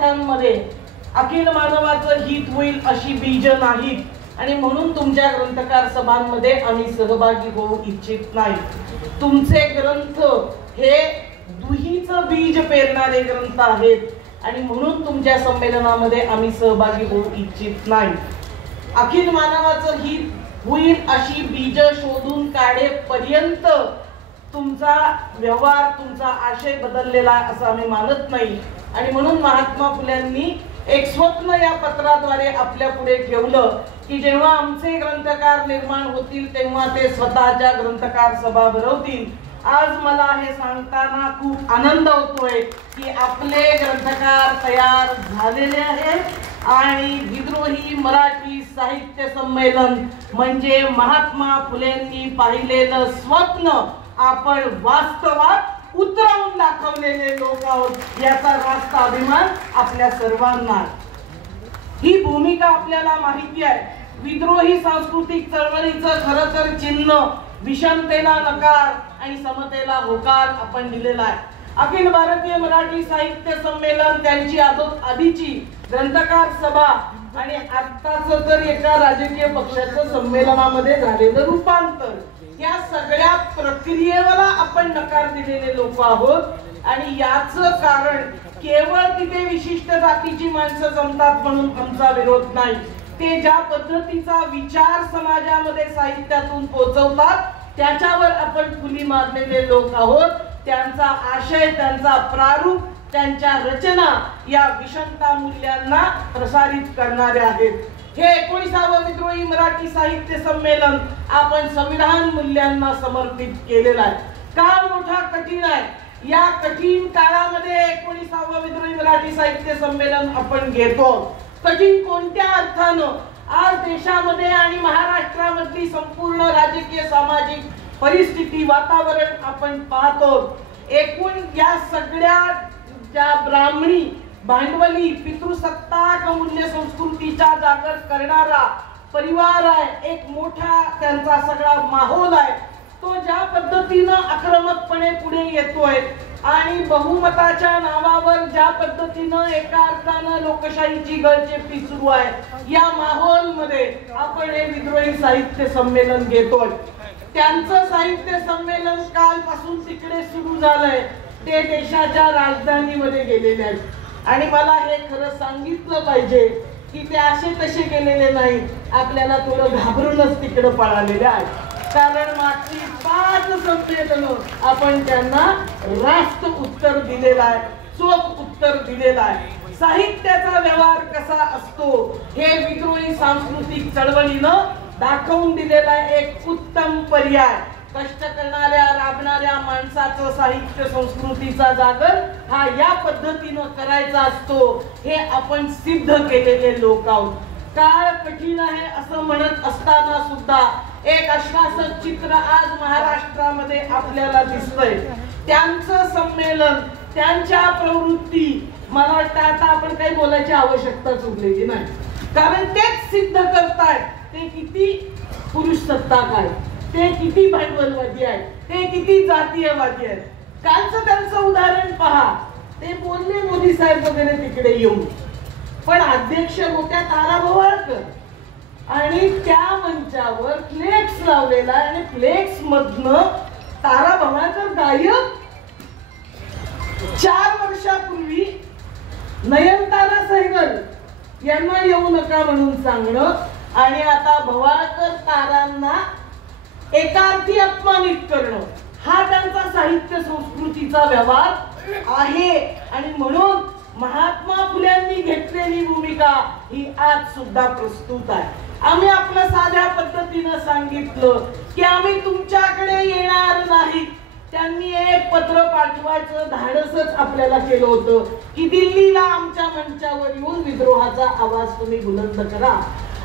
ग्रंथांमध्ये अखिल मानवाचं हित होईल अशी बीज नाहीत, आणि म्हणून तुमच्या ग्रंथकार सभांमध्ये आम्ही सहभागी होऊ इच्छित नाही. तुमचे ग्रंथ हे दुहीचं बीज पेरणारे ग्रंथ आहेत, आणि म्हणून तुमच्या संमेलनामध्ये आम्ही सहभागी होऊ इच्छित नाही. अखिल मानवाचं हित होईल अशी बीज शोधून काढेपर्यंत तुमचा व्यवहार, तुमचा आशय बदललेला असं आम्ही मानत नाही. आणि म्हणून महात्मा फुल्यांनी एक स्वप्न या पत्राद्वारे आपल्या पुढे ठेवलं की जेव्हा आमचे ग्रंथकार निर्माण होतील तेव्हा ते स्वतःच्या ग्रंथकार सभा भरवतील. आज मला हे सांगताना खूप आनंद होतोय की आपले ग्रंथकार तयार झालेले आहेत आणि विद्रोही मराठी साहित्य संमेलन म्हणजे महात्मा फुलेंनी पाहिलेलं स्वप्न आपण वास्तवात उतरवून दाखवलेले लोक आहोत याचा रास्त अभिमान आपल्या सर्वांना. ही भूमिका आपल्याला माहिती आहे. विद्रोही सांस्कृतिक चळवळीचं खरं तर चिन्ह विषमतेला नकार आणि समतेला होकार आपण दिलेला आहे. अखिल भारतीय मराठी साहित्य संमेलन, त्यांची आधीची ग्रंथकार सभा आणि आत्ताच तर एका राजकीय पक्षाचं संमेलनामध्ये झालेलं रूपांतर, या सगळ्या प्रक्रियेला आपण नकार दिलेले लोक आहोत. आणि याचं कारण केवळ तिथे विशिष्ट जातीची माणसं जमतात म्हणून आमचा विरोध नाही. ते ज्या पद्धतीचा विचार समाजामध्ये साहित्यातून पोहोचवतात त्याच्यावर आपण फुली मारलेले लोक आहोत. त्यांचा आशय, त्यांचा प्रारूप, त्यांच्या रचना या विषमता मूल्यांना प्रसारित करणारे आहेत. हे 19वे विद्रोही मराठी साहित्य संमेलन आपण संविधान मूल्यांना समर्पित केलेलं आहे. काळ मोठा कठीण आहे. या कठीण काळामध्ये 19वे विद्रोही मराठी साहित्य संमेलन आपण घेतो. कठीण कोणत्या अर्थानं? आज देशामध्ये आणि महाराष्ट्रामधली संपूर्ण राजकीय सामाजिक परिस्थिती, वातावरण आपण पाहतो. एकूण या सगळ्या ज्या ब्राह्मणी, भांडवली, पितृसत्ताक मूल्य संस्कृतीचा जागर करणारा परिवार आहे, एक मोठा त्यांचा सगळा माहोल आहे, तो ज्या पद्धतीनं आक्रमकपणे पुढे येतोय आणि बहुमताच्या नावावर ज्या पद्धतीनं एका अर्थानं लोकशाहीची गळचेपी सुरू आहे, या माहोल मध्ये आपण हे विद्रोही साहित्य संमेलन घेतोय. त्यांचं साहित्य संमेलन कालपासून तिकडे सुरू झालंय. ते देशाच्या राजधानीमध्ये गेलेले आहेत आणि मला हे खरं सांगितलं पाहिजे की ते असे तसे गेलेले नाही. आपल्याला थोडं घाबरूनच तिकडे पळालेले आहेत. कारण मागची 5 संमेलन आपण त्यांना रास्त उत्तर दिलेलं आहे, चोख उत्तर दिलेलं आहे. साहित्याचा व्यवहार कसा असतो हे विद्रोही सांस्कृतिक चळवळीनं दाखवून दिलेला एक उत्तम पर्याय. कष्ट करणाऱ्या, राबणाऱ्या माणसाचं साहित्य संस्कृतीचा जागर हा या पद्धतीनं करायचा असतो हे आपण सिद्ध केलेले लोक आहोत. काळ कठीण आहे असं म्हणत असताना सुद्धा एक आश्वासक चित्र आज महाराष्ट्रामध्ये आपल्याला दिसतंय. त्यांचं संमेलन, त्यांच्या प्रवृत्ती, मला वाटतं आता आपण काही बोलायची आवश्यकताच उरलेली नाही. कारण तेच सिद्ध करतायत ते किती पुरुष सत्ताक आहे, ते किती भांडवलवादी आहे, ते किती जातीयवादी आहेत. कालचं त्यांचं उदाहरण पहा. ते बोलले मोदी साहेब वगैरे तिकडे येऊन, पण अध्यक्ष होत्या तारा भवाळकर आणि त्या मंचावर फ्लेक्स लावलेला आणि फ्लेक्स मधनं तारा भवाळकर गायब. 4 वर्षापूर्वी नयनतारा सहगल यांना येऊ नका म्हणून सांगणं आणि आता भवाळकर तारांना एकार्थी अपमानित करणं हा त्यांचा साहित्य संस्कृतीचा व्यवहार आहे. आणि म्हणून महात्मा फुल्यांनी घेतलेली भूमिका ही आज सुद्धा प्रस्तुत आहे. आम्ही आपल्या साध्या पद्धतीनं सांगितलं की आम्ही तुमच्याकडे येणार नाही. त्यांनी एक पत्र पाठवायचं धाडसच आपल्याला केलं होतं की दिल्लीला आमच्या मंचावर येऊन विद्रोहाचा आवाज तुम्ही बुलंद करा.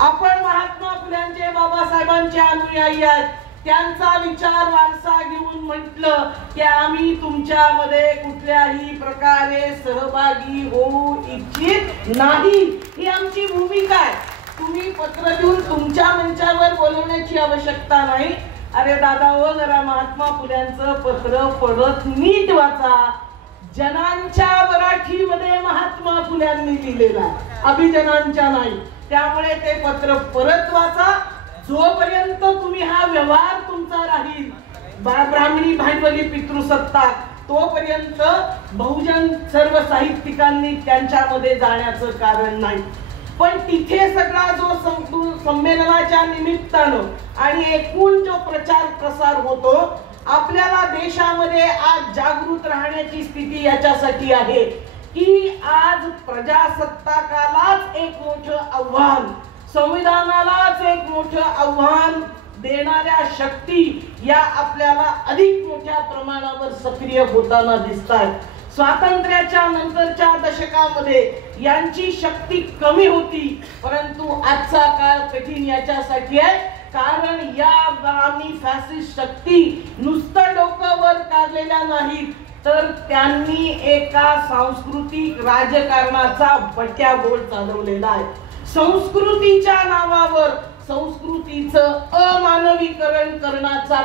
आपण महात्मा फुल्यांचे, बाबासाहेबांचे अनुयायी आहेत. त्यांचा विचार वारसा घेऊन म्हटलं की आम्ही तुमच्यामध्ये कुठल्याही प्रकारे सहभागी होऊ इच्छित नाही. ही आमची भूमिका आहे. तुम्ही पत्र देऊन तुमच्या मंचावर बोलवण्याची आवश्यकता नाही. अरे दादा हो, जरा महात्मा फुल्यांचं पत्र परत नीट वाचा. जनांच्या मराठीमध्ये महात्मा फुल्यांनी लिहिलेला आहे, अभिजनांच्या नाही. त्यामुळे ते पत्र परत वाचा. जोपर्यंत तुम्ही हा व्यवहार तुमचा राहील ब्राह्मणी भांडवली पितृसत्ता, तोपर्यंत बहुजन सर्व साहित्यिकांनी त्यांच्यामध्ये जाण्याचं कारण नाही. पण तिथे सगळा जो संमेलनाच्या निमित्तानं आणि एकूण जो प्रचार प्रसार होतो, आपल्याला देशामध्ये आज जागृत राहण्याची स्थिती याच्यासाठी आहे की आज प्रजासत्ताकालाच एक मोठं आव्हान, संविधानालाच एक मोठं आव्हान देणाऱ्या शक्ती या आपल्याला अधिक मोठ्या प्रमाणावर सक्रिय होताना दिसतात. स्वातंत्र्याच्या नंतरच्या दशकामध्ये यांची शक्ती कमी होती, परंतु आजचा काळ कठीण याच्यासाठी आहे कारण या ब्राह्मणी फॅसिस्ट शक्ती नुसतं डोकं वर काढलेल्या नाहीत, तर त्यांनी एका सांस्कृतिक राजकारणाचा बट्याबोळ चालवलेला आहे. संस्कृतीच्या नावावर संस्कृतीचं अमानवीकरण करण्याचा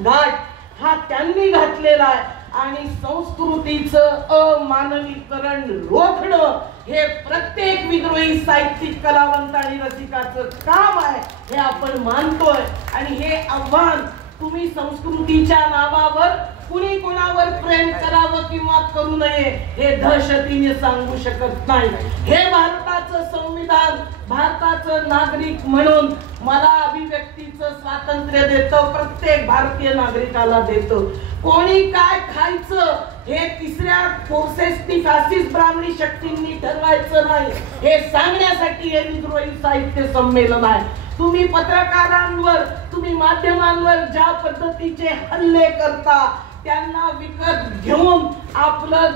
घाट हा त्यांनी घातलेला आहे आणि संस्कृतीचं अमानवीकरण रोखणं हे प्रत्येक विद्रोही साहित्यिक कलावंत आणि रसिकाचं काम आहे हे आपण मानतोय. आणि हे आव्हान तुम्ही संस्कृतीच्या नावावर कुणी कोणावर प्रेम करावं किंवा करू नये हे दहशतीने सांगू शकत नाही. हे भारताचं संविधान भारताचं नागरिक म्हणून मला अभिव्यक्तीचं स्वातंत्र्य देतं, प्रत्येक भारतीय नागरिकाला देतं. कोणी काय खायचं हे तिसऱ्या फोर्सेसनी फॅसिस्ट ब्राह्मणी शक्तींनी ठरवायचं नाही, हे सांगण्यासाठी हे विद्रोही साहित्य संमेलन आहे. तुम्ही पत्रकारांवर, तुम्ही माध्यमांवर ज्या पद्धतीचे हल्ले करता, त्यांना विकत घेऊन आपलं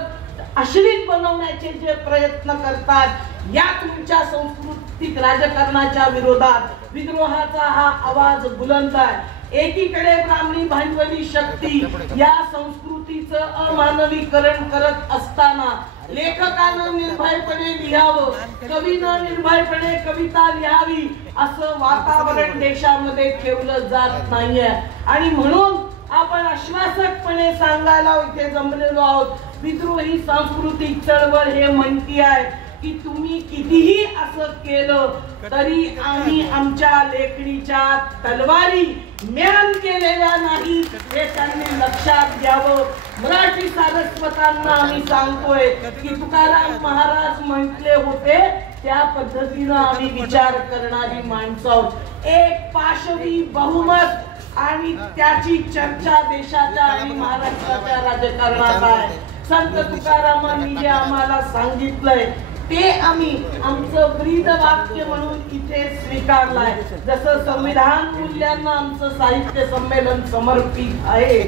अश्लील बनवण्याचे जे प्रयत्न करतात, या तुमच्या सांस्कृतिक राजकारणाच्या विरोधात विद्रोहाचा हा आवाज बुलंद आहे. एकीकडे ब्राह्मणी भांडवली शक्ती या संस्कृतीचं अमानवीकरण करत असताना लेखकानं निर्भयपणे लिहावं, कवीनं निर्भयपणे कविता लिहावी असं वातावरण देशामध्ये ठेवलं जात नाहीये. आणि म्हणून आपण आश्वासकपणे सांगायला इथे जमलेलो आहोत, विद्रोही सांस्कृतिक चळवळ हे म्हणती आहे की तुम्ही कितीही असं केलं तरी आम्ही आमच्या लेखणीच्या तलवारी म्यान केलेल्या नाही हे त्यांनी लक्षात घ्यावं. मराठी सारस्वतांना आम्ही सांगतोय की तुकाराम महाराज म्हटले होते त्या पद्धतीनं आम्ही विचार करणारी माणसं आहोत. एक पाशवी बहुमत आणि त्याची चर्चा देशाच्या आणि महाराष्ट्राच्या राजकारणात आहे. संत तुकारामांनी जे आम्हाला सांगितलंय ते आम्ही आमचं ब्रीद वाक्य म्हणून इथे स्वीकारलंय. जसं संविधान मूल्यांना आमचं साहित्य संमेलन समर्पित आहे,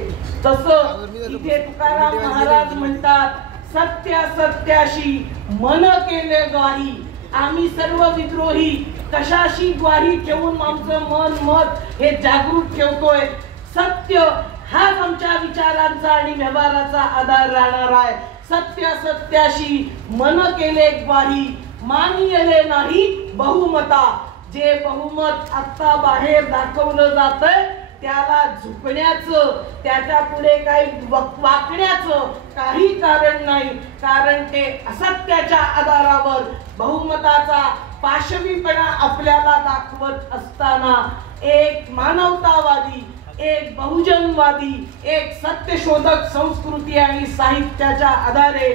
तसं इथे तुकाराम महाराज म्हणतात, सत्य सत्याशी मन केले ग्वाही. आम्ही सर्व विद्रोही कशाशी ग्वाही ठेवून आमचं मन मत हे जागृत ठेवतोय. सत्य हाच आमच्या विचारांचा आणि व्यवहाराचा आधार राहणार आहे. सत्य सत्याशी मन केले ग्वाही, मानियले नाही बहुमता. जे बहुमत आता बाहेर दाखवलं जातंय त्याला झुकण्याचं, त्याच्या पुढे काही वाकण्याचं काही कारण नाही, कारण ते असत्याच्या आधारावर बहुमताचा पाशवीपणा आपल्याला दाखवत असताना एक मानवतावादी, एक बहुजनवादी, एक सत्यशोधक संस्कृती आणि साहित्याच्या आधारे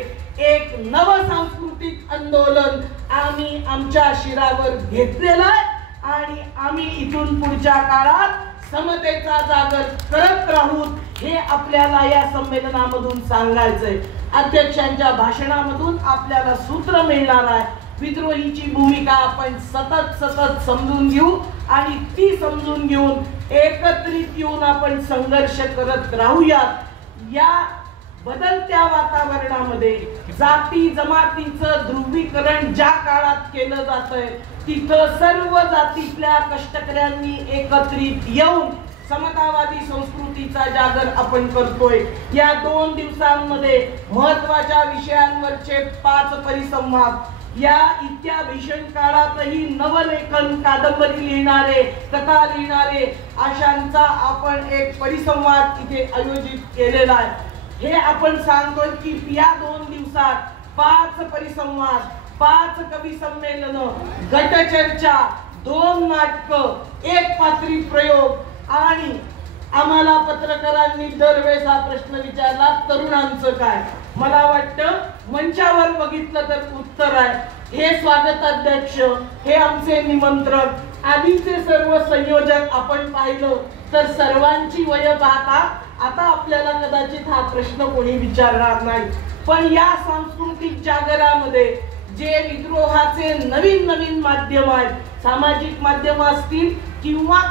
एक नव सांस्कृतिक आंदोलन आम्ही आमच्या शिरावर घेतलेलं आहे आणि आम्ही इथून पुढच्या काळात समतेचा जागर करत राहू हे आपल्याला या संमेलनामधून सांगायचंय. अध्यक्षांच्या भाषणामधून आपल्याला सूत्र मिळणार आहे. विद्रोहीची भूमिका आपण सतत समजून घेऊ आणि ती समजून घेऊन एकत्रित येऊन आपण संघर्ष करत राहूयात. या बदलत्या वातावरणामध्ये जाती जमातीचं ध्रुवीकरण ज्या काळात केलं जातंय तिथं सर्व जातीतल्या कष्टकऱ्यांनी एकत्रित येऊन समतावादी संस्कृतीचा जागर आपण करतोय. या 2 दिवसांमध्ये महत्वाच्या विषयांवरचे 5 परिसंवाद, या इतक्या भीषण काळातही नवलेखन, कादंबरी लिहिणारे, कथा लिहिणारे अशांचा आपण एक परिसंवाद इथे आयोजित केलेला आहे. हे आपण सांगतोय की या 2 दिवसात 5 परिसंवाद, 5 कवी संमेलन, गटचर्चा, 2 नाटक, 1 पात्री प्रयोग आणि आम्हाला पत्रकारांनी दरवेळेस हा प्रश्न विचारला, तरुणांचं काय? मला वाटतं मंचावर बघितलं तर उत्तर आहे. हे स्वागताध्यक्ष, हे आमचे निमंत्रक, आधीचे सर्व संयोजक आपण पाहिलं तर सर्वांची वय पाहता आता आपल्याला कदाचित हा प्रश्न कोणी विचारणार नाही. पण या सांस्कृतिक जागरामध्ये जे विद्रोहाचे नवीन नवीन माध्यम आहेत, सामाजिक माध्यम असतील किंवा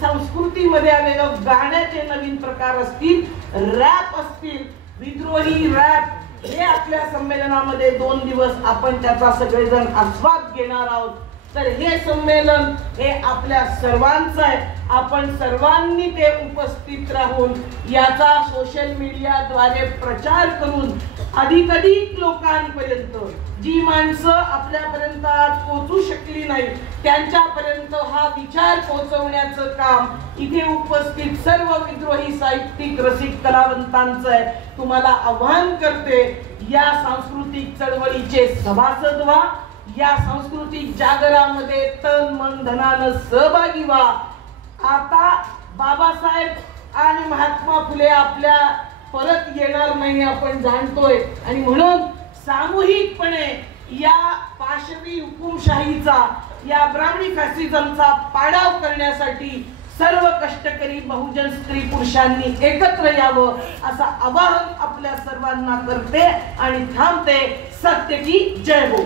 संस्कृतीमध्ये आलेलं गाण्याचे नवीन प्रकार असतील, रॅप असतील, विद्रोही रॅप, हे आपल्या संमेलनामध्ये 2 दिवस आपण त्याचा सगळेजण आस्वाद घेणार आहोत. तर हे संमेलन हे आपल्या सर्वांचं आहे. आपण सर्वांनी ते उपस्थित राहून याचा सोशल मीडियाद्वारे प्रचार करून अधिकाधिक लोकांपर्यंत, जी माणसं आपल्यापर्यंत आज पोहोचू शकली नाही त्यांच्यापर्यंत हा विचार पोहोचवण्याचं काम इथे उपस्थित सर्व विद्रोही साहित्यिक रसिक कलावंतांचं आहे. तुम्हाला आव्हान करते, या सांस्कृतिक चळवळीचे सभासद व्हा, या सांस्कृतिक जागरामध्ये तन मन धनानं सहभागी व्हा. आता बाबासाहेब आणि महात्मा फुले आपल्या परत येणार नाही आपण जाणतोय, आणि म्हणून सामूहिकपणे या पाशवी हुकुमशाहीचा, या ब्राह्मणी फॅसिझमचा पाडाव करण्यासाठी सर्व कष्टकरी बहुजन स्त्री पुरुषांनी एकत्र यावं असं आवाहन आपल्या सर्वांना करते आणि थांबते. सत्य की जय हो.